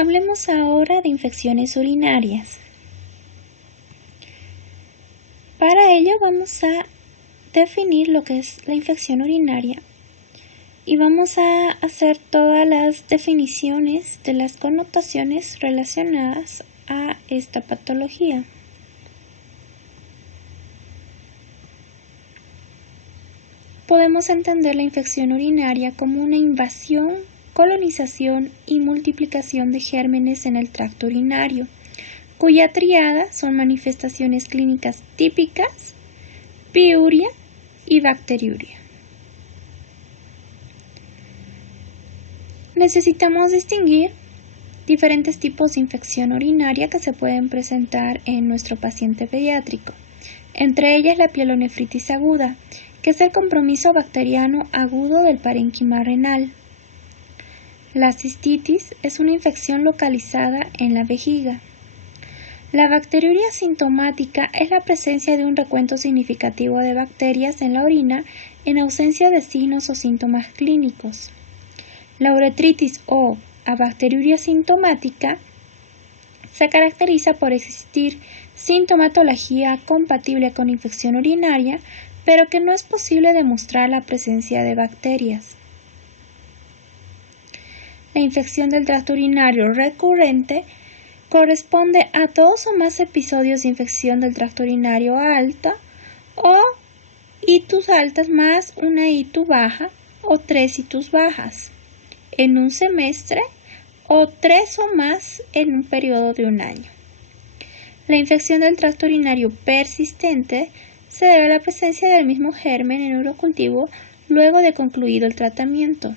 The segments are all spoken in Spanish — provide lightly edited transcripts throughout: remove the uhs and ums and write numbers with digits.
Hablemos ahora de infecciones urinarias. Para ello vamos a definir lo que es la infección urinaria y vamos a hacer todas las definiciones de las connotaciones relacionadas a esta patología. Podemos entender la infección urinaria como una invasión, colonización y multiplicación de gérmenes en el tracto urinario, cuya tríada son manifestaciones clínicas típicas, piuria y bacteriuria. Necesitamos distinguir diferentes tipos de infección urinaria que se pueden presentar en nuestro paciente pediátrico, entre ellas la pielonefritis aguda, que es el compromiso bacteriano agudo del parénquima renal. La cistitis es una infección localizada en la vejiga. La bacteriuria sintomática es la presencia de un recuento significativo de bacterias en la orina en ausencia de signos o síntomas clínicos. La uretritis o abacteriuria sintomática se caracteriza por existir sintomatología compatible con infección urinaria, pero que no es posible demostrar la presencia de bacterias. La infección del tracto urinario recurrente corresponde a 2 o más episodios de infección del tracto urinario alta o itus altas más una itus baja o 3 itus bajas en un semestre o 3 o más en un periodo de un año. La infección del tracto urinario persistente se debe a la presencia del mismo germen en urocultivo luego de concluido el tratamiento.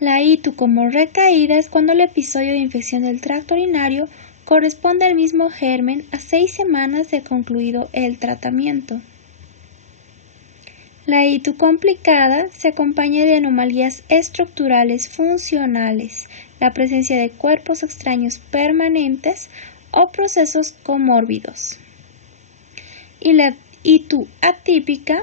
La ITU como recaída es cuando el episodio de infección del tracto urinario corresponde al mismo germen a 6 semanas de concluido el tratamiento. La ITU complicada se acompaña de anomalías estructurales funcionales, la presencia de cuerpos extraños permanentes o procesos comórbidos. Y la ITU atípica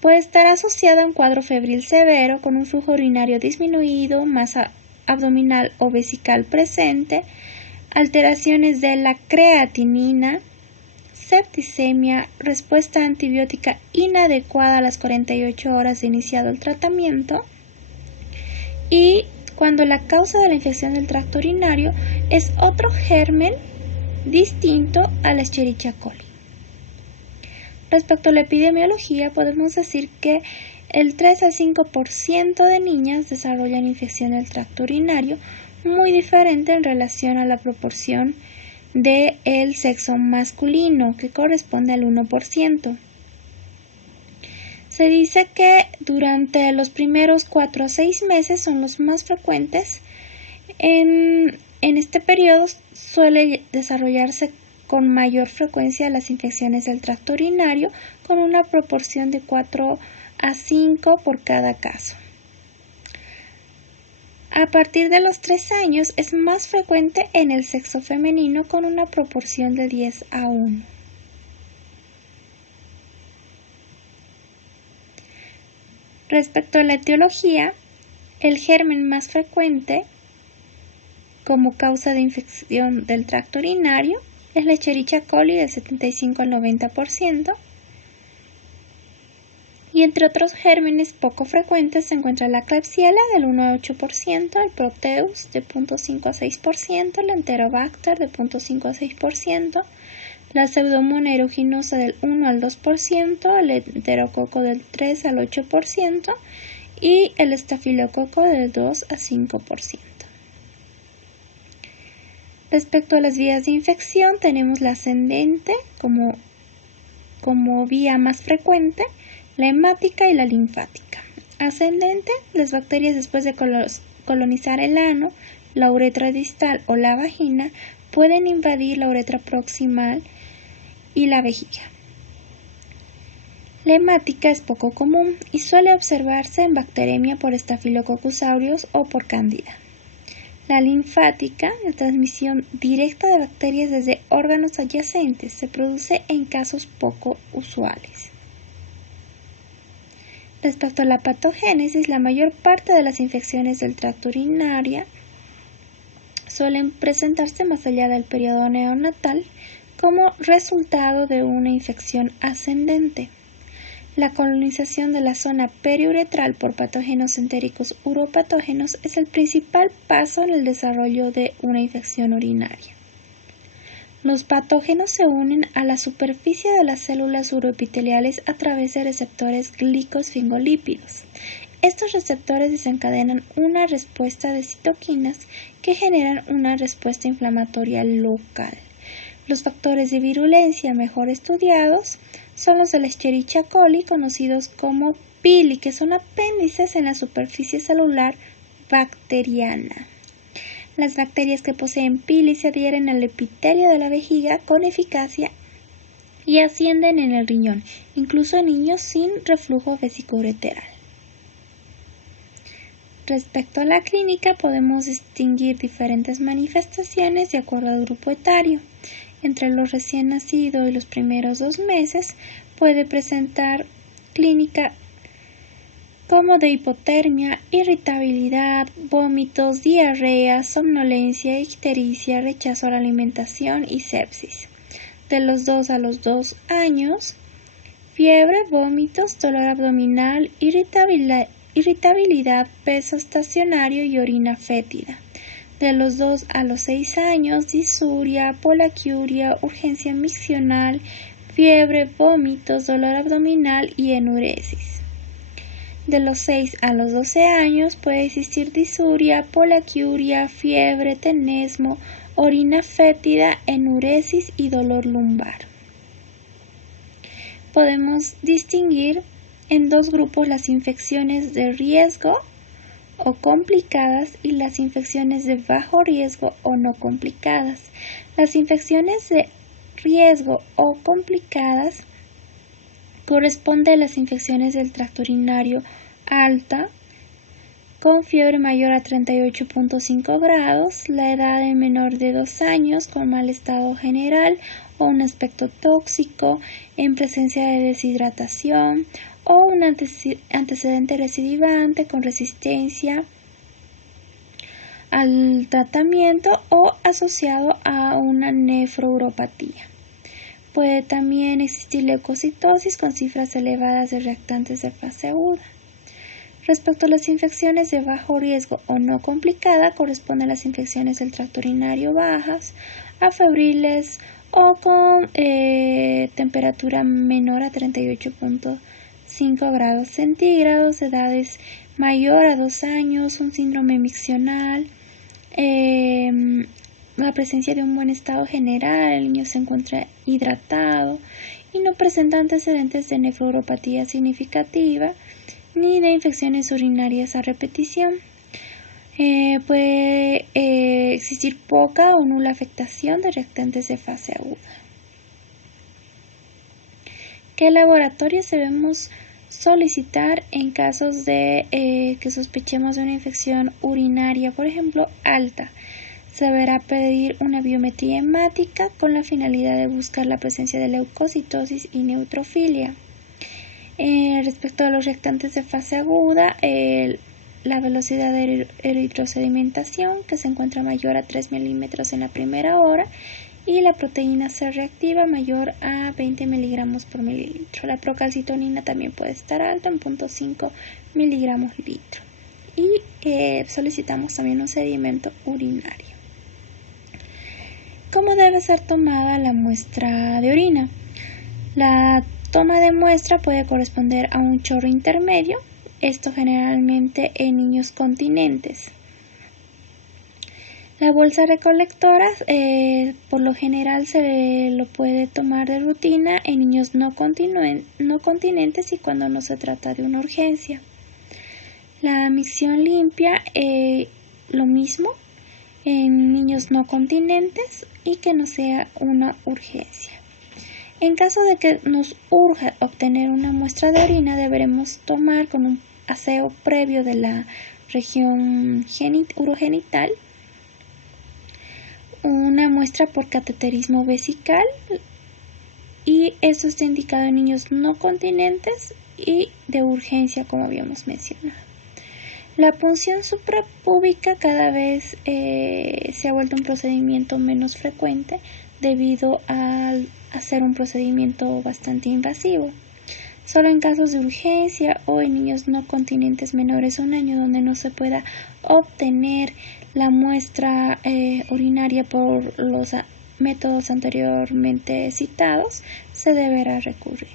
puede estar asociada a un cuadro febril severo con un flujo urinario disminuido, masa abdominal o vesical presente, alteraciones de la creatinina, septicemia, respuesta antibiótica inadecuada a las 48 horas de iniciado el tratamiento y cuando la causa de la infección del tracto urinario es otro germen distinto a la Escherichia coli. Respecto a la epidemiología, podemos decir que el 3 al 5% de niñas desarrollan infección del tracto urinario, muy diferente en relación a la proporción del sexo masculino, que corresponde al 1%. Se dice que durante los primeros 4 a 6 meses son los más frecuentes. En este periodo suele desarrollarse con mayor frecuencia las infecciones del tracto urinario, con una proporción de 4 a 5 por cada caso. A partir de los 3 años es más frecuente en el sexo femenino, con una proporción de 10 a 1. Respecto a la etiología, el germen más frecuente como causa de infección del tracto urinario es la Escherichia coli del 75 al 90%, y entre otros gérmenes poco frecuentes se encuentra la Klebsiella del 1 a 8%, el Proteus de 0.5 a 6%, el Enterobacter de 0.5 a 6%, la Pseudomonas aeruginosa del 1 al 2%, el Enterococo del 3 al 8% y el Estafilococo del 2 a 5%. Respecto a las vías de infección, tenemos la ascendente como vía más frecuente, la hemática y la linfática. Ascendente, las bacterias después de colonizar el ano, la uretra distal o la vagina pueden invadir la uretra proximal y la vejiga. La hemática es poco común y suele observarse en bacteremia por Staphylococcus aureus o por Candida. La linfática, la transmisión directa de bacterias desde órganos adyacentes, se produce en casos poco usuales. Respecto a la patogénesis, la mayor parte de las infecciones del tracto urinario suelen presentarse más allá del periodo neonatal como resultado de una infección ascendente. La colonización de la zona periuretral por patógenos entéricos uropatógenos es el principal paso en el desarrollo de una infección urinaria. Los patógenos se unen a la superficie de las células uroepiteliales a través de receptores glicosfingolípidos. Estos receptores desencadenan una respuesta de citoquinas que generan una respuesta inflamatoria local. Los factores de virulencia mejor estudiados son los de la Escherichia coli, conocidos como pili, que son apéndices en la superficie celular bacteriana. Las bacterias que poseen pili se adhieren al epitelio de la vejiga con eficacia y ascienden en el riñón, incluso en niños sin reflujo vesicoureteral. Respecto a la clínica, podemos distinguir diferentes manifestaciones de acuerdo al grupo etario. Entre los recién nacidos y los primeros 2 meses puede presentar clínica como de hipotermia, irritabilidad, vómitos, diarrea, somnolencia, ictericia, rechazo a la alimentación y sepsis. De los 2 a los 2 años, fiebre, vómitos, dolor abdominal, irritabilidad, peso estacionario y orina fétida. De los 2 a los 6 años, disuria, polaquiuria, urgencia miccional, fiebre, vómitos, dolor abdominal y enuresis. De los 6 a los 12 años puede existir disuria, polaquiuria, fiebre, tenesmo, orina fétida, enuresis y dolor lumbar. Podemos distinguir en 2 grupos las infecciones de riesgo o complicadas y las infecciones de bajo riesgo o no complicadas. Las infecciones de riesgo o complicadas corresponden a las infecciones del tracto urinario alta con fiebre mayor a 38.5 grados, la edad de menor de 2 años con mal estado general o un aspecto tóxico, en presencia de deshidratación o un antecedente recidivante con resistencia al tratamiento o asociado a una nefrouropatía. Puede también existir leucocitosis con cifras elevadas de reactantes de fase aguda. Respecto a las infecciones de bajo riesgo o no complicada, corresponden a las infecciones del tracto urinario bajas, afebriles o con temperatura menor a 38.5 grados centígrados, edades mayor a 2 años, un síndrome miccional, la presencia de un buen estado general, el niño se encuentra hidratado y no presenta antecedentes de nefrouropatía significativa ni de infecciones urinarias a repetición. Puede existir poca o nula afectación de reactantes de fase aguda. ¿Qué laboratorios debemos solicitar en casos de que sospechemos de una infección urinaria, por ejemplo, alta? Se deberá pedir una biometría hemática con la finalidad de buscar la presencia de leucocitosis y neutrofilia. Respecto a los reactantes de fase aguda, la velocidad de eritrosedimentación, que se encuentra mayor a 3 milímetros en la primera hora, y la proteína C reactiva mayor a 20 miligramos por mililitro. La procalcitonina también puede estar alta en 0.5 miligramos litro. Y solicitamos también un sedimento urinario. ¿Cómo debe ser tomada la muestra de orina? La toma de muestra puede corresponder a un chorro intermedio, esto generalmente en niños continentes. La bolsa recolectora por lo general se lo puede tomar de rutina en niños no continentes y cuando no se trata de una urgencia. La micción limpia, lo mismo en niños no continentes y que no sea una urgencia. En caso de que nos urja obtener una muestra de orina, deberemos tomar con un aseo previo de la región urogenital una muestra por cateterismo vesical, y eso está indicado en niños no continentes y de urgencia, como habíamos mencionado. La punción suprapúbica cada vez se ha vuelto un procedimiento menos frecuente debido a ser un procedimiento bastante invasivo. Solo en casos de urgencia o en niños no continentes menores a un año donde no se pueda obtener la muestra urinaria por los métodos anteriormente citados, se deberá recurrir.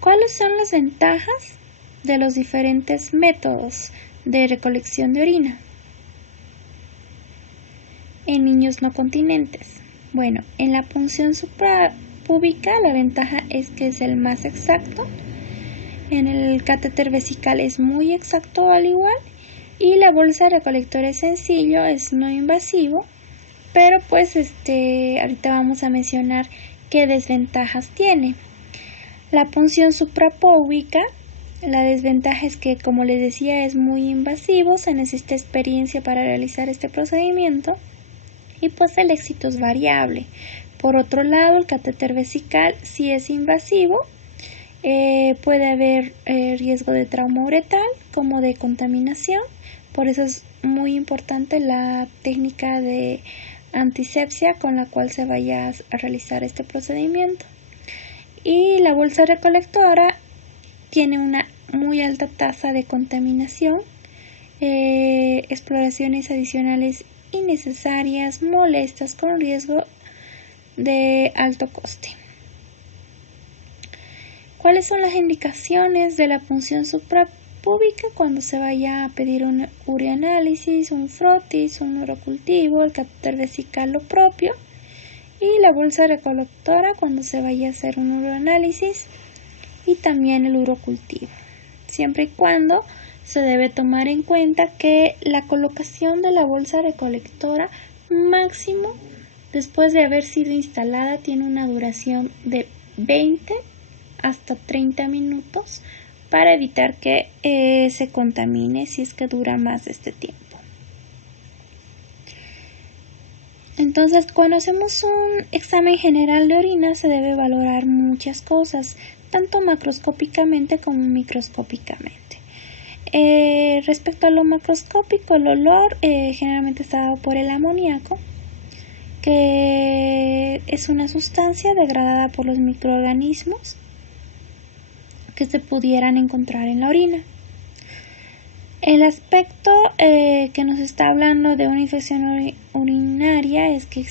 ¿Cuáles son las ventajas de los diferentes métodos de recolección de orina en niños no continentes? Bueno, en la punción suprapúbica la ventaja es que es el más exacto. En el catéter vesical es muy exacto al igual. Y la bolsa recolectora es sencillo, es no invasivo. Pero pues ahorita vamos a mencionar qué desventajas tiene. La punción suprapúbica, la desventaja es que, como les decía, es muy invasivo, se necesita experiencia para realizar este procedimiento y pues el éxito es variable. Por otro lado, el catéter vesical sí es invasivo, puede haber riesgo de trauma uretral como de contaminación, por eso es muy importante la técnica de antisepsia con la cual se vaya a realizar este procedimiento. Y la bolsa recolectora tiene una muy alta tasa de contaminación, exploraciones adicionales innecesarias, molestas, con riesgo de alto coste. ¿Cuáles son las indicaciones de la punción suprapúbica cuando se vaya a pedir un ureanálisis, un frotis, un urocultivo, el catéter vesical lo propio, y la bolsa recolectora cuando se vaya a hacer un uroanálisis y también el urocultivo? Siempre y cuando se debe tomar en cuenta que la colocación de la bolsa recolectora máximo después de haber sido instalada tiene una duración de 20 hasta 30 minutos para evitar que se contamine si es que dura más de este tiempo. Entonces, cuando hacemos un examen general de orina se debe valorar muchas cosas, tanto macroscópicamente como microscópicamente. Respecto a lo macroscópico, el olor generalmente está dado por el amoníaco, que es una sustancia degradada por los microorganismos que se pudieran encontrar en la orina. El aspecto que nos está hablando de una infección urinaria es que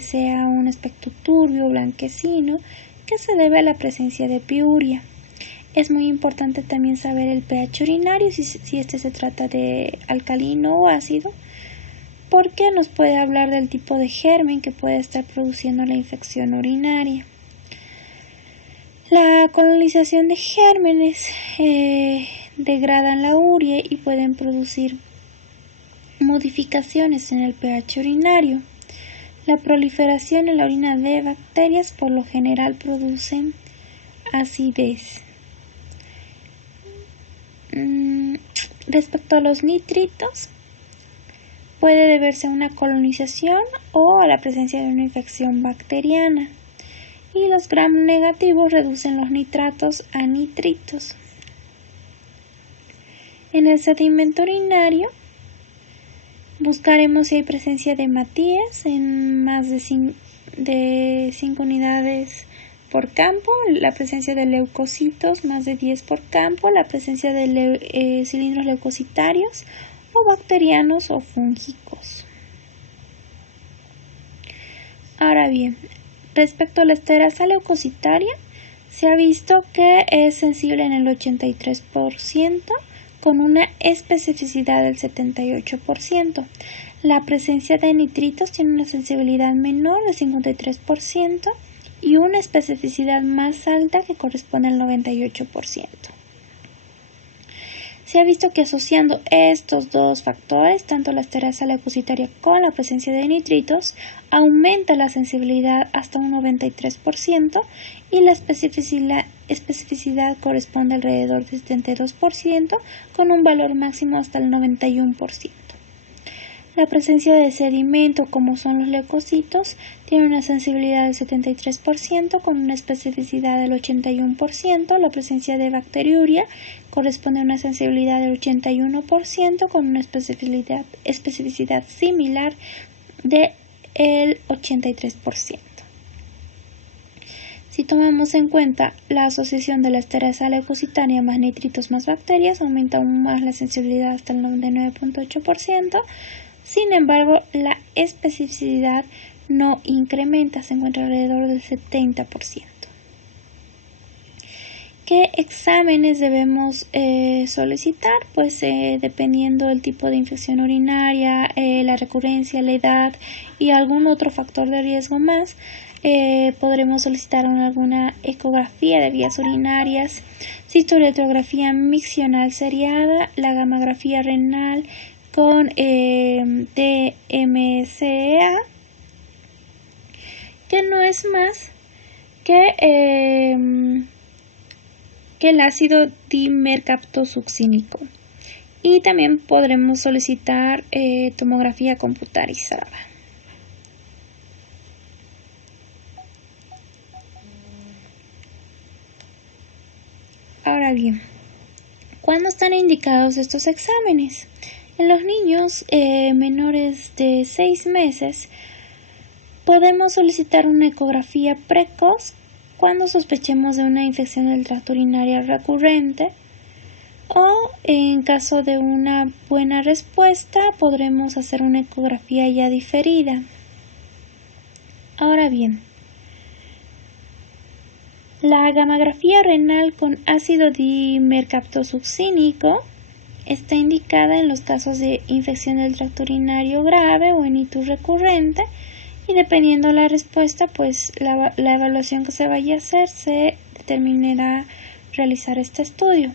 sea un aspecto turbio, blanquecino, que se debe a la presencia de piuria. Es muy importante también saber el pH urinario, si este se trata de alcalino o ácido, porque nos puede hablar del tipo de germen que puede estar produciendo la infección urinaria. La colonización de gérmenes degradan la urea y pueden producir modificaciones en el pH urinario. La proliferación en la orina de bacterias por lo general producen acidez. Respecto a los nitritos, puede deberse a una colonización o a la presencia de una infección bacteriana. Y los gram negativos reducen los nitratos a nitritos. En el sedimento urinario buscaremos si hay presencia de hematíes en más de 5 unidades por campo, la presencia de leucocitos más de 10 por campo, la presencia de cilindros leucocitarios o bacterianos o fúngicos. Ahora bien, respecto a la esterasa leucocitaria, se ha visto que es sensible en el 83%, con una especificidad del 78%. La presencia de nitritos tiene una sensibilidad menor del 53% y una especificidad más alta que corresponde al 98%. Se ha visto que asociando estos dos factores, tanto la esterasa leucocitaria con la presencia de nitritos, aumenta la sensibilidad hasta un 93% y la especificidad corresponde alrededor del 72%, con un valor máximo hasta el 91%. La presencia de sedimento, como son los leucocitos, tiene una sensibilidad del 73% con una especificidad del 81%. La presencia de bacteriuria corresponde a una sensibilidad del 81% con una especificidad similar del 83%. Si tomamos en cuenta la asociación de la esterasa leucocitánea más nitritos más bacterias, aumenta aún más la sensibilidad hasta el 99.8%. Sin embargo, la especificidad no incrementa, se encuentra alrededor del 70%. ¿Qué exámenes debemos solicitar? Pues dependiendo del tipo de infección urinaria, la recurrencia, la edad y algún otro factor de riesgo más, podremos solicitar alguna ecografía de vías urinarias, cistoretrografía miccional seriada, la gammagrafía renal con DMCA, que no es más que el ácido dimercaptosuccínico. Y también podremos solicitar tomografía computarizada. Ahora bien, ¿cuándo están indicados estos exámenes? En los niños menores de 6 meses podemos solicitar una ecografía precoz cuando sospechemos de una infección del tracto urinario recurrente, o en caso de una buena respuesta podremos hacer una ecografía ya diferida. Ahora bien, la gammagrafía renal con ácido dimercaptosuccínico está indicada en los casos de infección del tracto urinario grave o en ictus recurrente, y dependiendo la respuesta, pues la evaluación que se vaya a hacer se determinará realizar este estudio.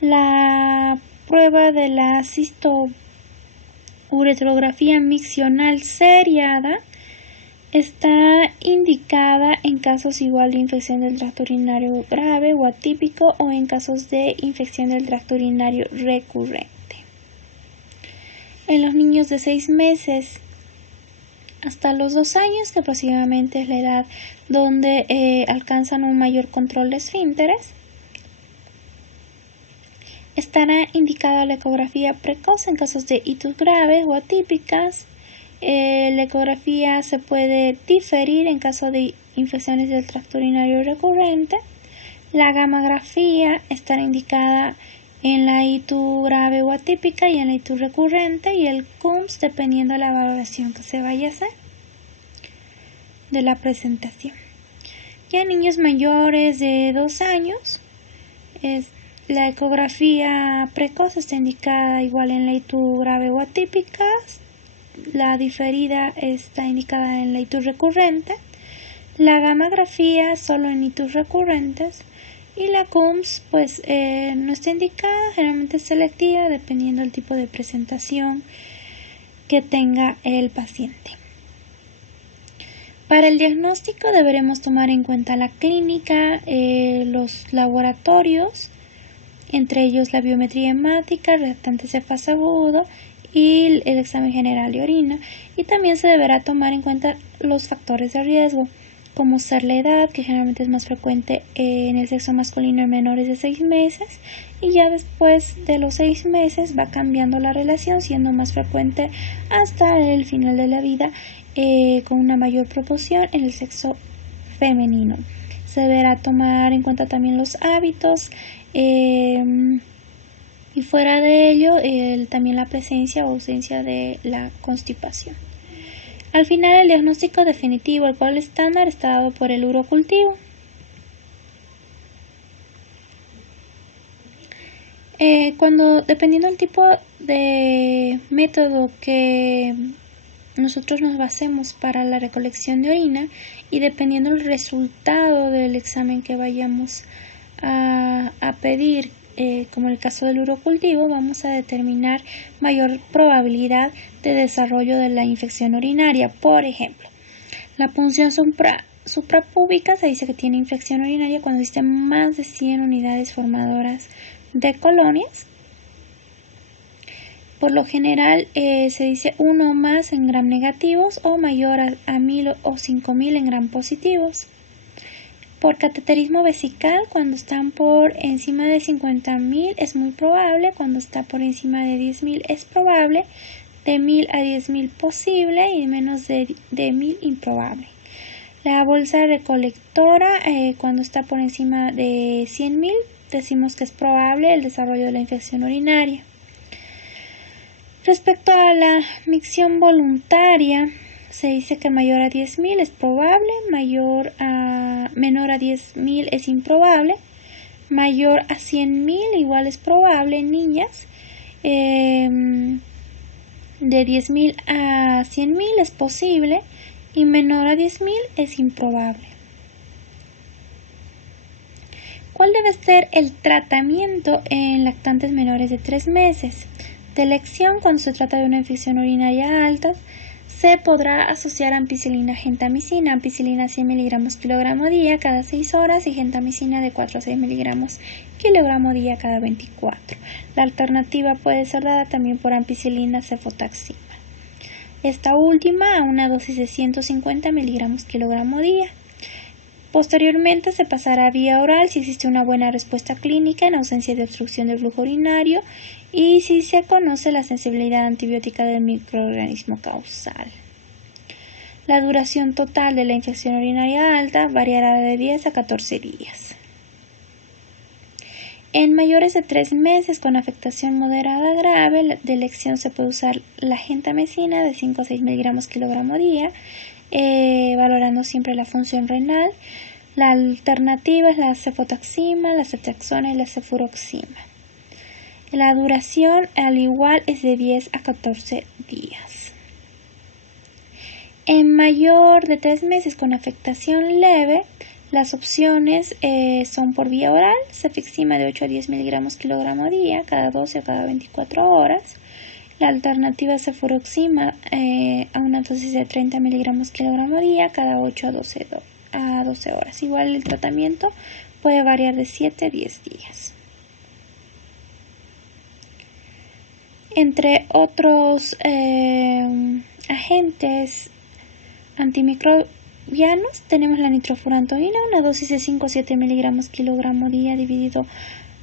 La prueba de la cistouretrografía miccional seriada está indicada en casos igual de infección del tracto urinario grave o atípico, o en casos de infección del tracto urinario recurrente. En los niños de 6 meses hasta los 2 años, que aproximadamente es la edad donde alcanzan un mayor control de esfínteres, estará indicada la ecografía precoz en casos de ictus graves o atípicas. La ecografía se puede diferir en caso de infecciones del tracto urinario recurrente. La gammagrafía estará indicada en la ictus grave o atípica y en la ictus recurrente, y el CUMS dependiendo de la valoración que se vaya a hacer de la presentación. Ya en niños mayores de 2 años, la ecografía precoz está indicada igual en la ictus grave o atípica. La diferida está indicada en la ictus recurrente, la gammagrafía solo en ictus recurrentes, y la CUMS pues no está indicada, generalmente es selectiva dependiendo del tipo de presentación que tenga el paciente. Para el diagnóstico deberemos tomar en cuenta la clínica, los laboratorios, entre ellos la biometría hemática, reactante de fase agudo y el examen general de orina, y también se deberá tomar en cuenta los factores de riesgo, como ser la edad, que generalmente es más frecuente en el sexo masculino en menores de 6 meses, y ya después de los 6 meses va cambiando la relación, siendo más frecuente hasta el final de la vida, con una mayor proporción en el sexo femenino. Se deberá tomar en cuenta también los hábitos, y fuera de ello también la presencia o ausencia de la constipación. Al final, el diagnóstico definitivo, el cual estándar, está dado por el urocultivo. Dependiendo del tipo de método que nosotros nos basemos para la recolección de orina, y dependiendo del resultado del examen que vayamos a pedir, como en el caso del urocultivo, vamos a determinar mayor probabilidad de desarrollo de la infección urinaria. Por ejemplo, la punción suprapúbica se dice que tiene infección urinaria cuando existen más de 100 unidades formadoras de colonias. Por lo general se dice 1 o más en gram negativos o mayor a 1000 o 5000 en gram positivos. Por cateterismo vesical, cuando están por encima de 50.000 es muy probable, cuando está por encima de 10.000 es probable, de 1000 a 10.000 posible y menos de 1000 improbable. La bolsa recolectora, cuando está por encima de 100.000, decimos que es probable el desarrollo de la infección urinaria. Respecto a la micción voluntaria, se dice que mayor a 10.000 es probable, menor a 10.000 es improbable, mayor a 100.000 igual es probable en niñas, de 10.000 a 100.000 es posible y menor a 10.000 es improbable. ¿Cuál debe ser el tratamiento en lactantes menores de 3 meses? De elección, cuando se trata de una infección urinaria alta, se podrá asociar ampicilina gentamicina, ampicilina 100 mg kilogramo día cada 6 horas y gentamicina de 4 a 6 mg kilogramo día cada 24. La alternativa puede ser dada también por ampicilina cefotaxima. Esta última a una dosis de 150 mg kilogramo día. Posteriormente se pasará a vía oral si existe una buena respuesta clínica en ausencia de obstrucción del flujo urinario y si se conoce la sensibilidad antibiótica del microorganismo causal. La duración total de la infección urinaria alta variará de 10 a 14 días. En mayores de 3 meses con afectación moderada grave, de elección se puede usar la gentamicina de 5 a 6 mg kilogramo día, valorando siempre la función renal. La alternativa es la cefotaxima, la ceftriaxona y la cefuroxima. La duración al igual es de 10 a 14 días. En mayor de 3 meses con afectación leve, las opciones son por vía oral, cefixima de 8 a 10 mg kilogramo día, cada 12 o cada 24 horas. La alternativa cefuroxima a una dosis de 30 mg kilogramo día, cada 8 a 12 horas. Igual el tratamiento puede variar de 7 a 10 días. Entre otros agentes antimicrobianos tenemos la nitrofurantoína, una dosis de 5 a 7 mg kilogramo día dividido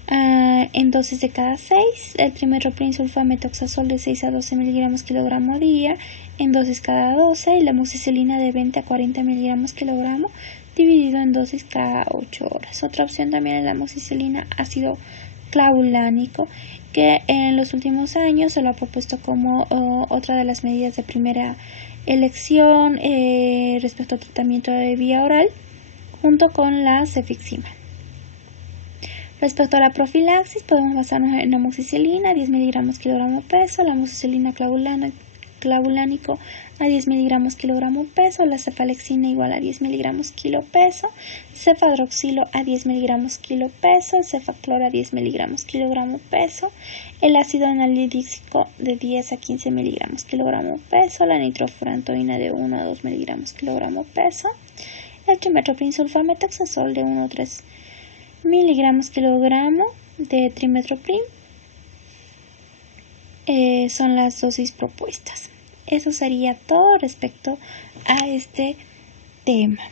en dosis de cada 6, el trimethoprim sulfametoxazol de 6 a 12 mg kilogramo día en dosis cada 12 y la amoxicilina de 20 a 40 mg kilogramo dividido en dosis cada 8 horas. Otra opción también es la amoxicilina ácido clavulánico, que en los últimos años se lo ha propuesto como otra de las medidas de primera elección respecto al tratamiento de vía oral, junto con la cefixima. Respecto a la profilaxis, podemos basarnos en amoxicilina, 10 mg kilogramo peso, la amoxicilina clavulánico a 10 mg kilogramo peso, la cefalexina igual a 10 mg kilo peso, cefadroxilo a 10 mg kilo peso, el cefaclor a 10 mg kilogramo peso, el ácido analítico de 10 a 15 mg kilogramo peso, la nitrofurantoína de 1 a 2 mg kilogramo peso, el trimethoprim sulfametoxazol de 1 a 3 mg kilogramo de trimethoprim son las dosis propuestas. Eso sería todo respecto a este tema.